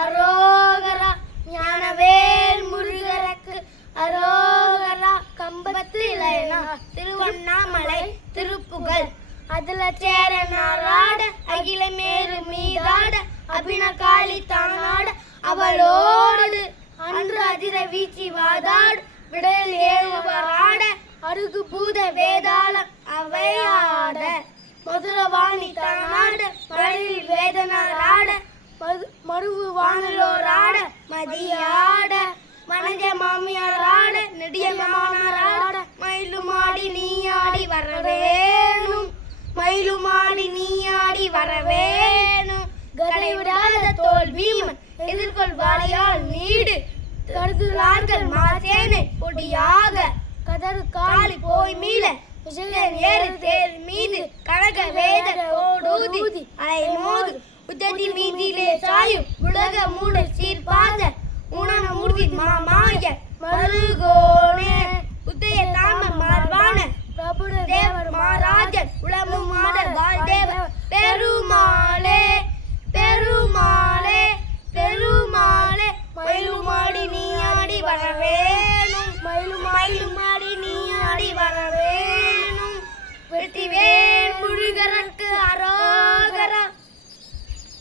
அரோகரா ஞானவேல் முருகரக்கு. அரோகரா கம்பத்து இளையனா திருவண்ணாமலை திருப்புகழ். அதுல சேர நாளாட அகில மேரு மீதாட அபின காளி தானாட அவளோடு அன்று அதிர வீச்சி வாதாடு விடல் ஏழுவராட அருகு பூத வேதாளம் அவையாட. மதுரவாணி தான மது மருவு வானலோராட மதியாட மனஜ மாமியாராட நெடிய மாமனாராட மயிலுமாடி நீயாடி வரவேணும். மயிலுமாடி நீயாடி வரவேணும். கடைவிடாத தோல்வியும் எதிர்கொள் வாழையால் நீடு. கருதுலார்கள் மாசேனை பொடியாக கதறு காலி போய் மீள. விஜயன் ஏறு தேர் மீது கனக வேத ஓடூதி அலை மோது உதவி மீதிலே சாயும் உலக மூடு சீர்பாத உணன மூர்த்தி மாமாய மருகோனே. உதய தாம மார்பான பிரபுட தேவர் மாராஜன் உளமு மாடல் வாழ்தேவர் பெருமாளே பெருமாளே பெருமாளே மயிலுமாடி நீ ஆடி வரவே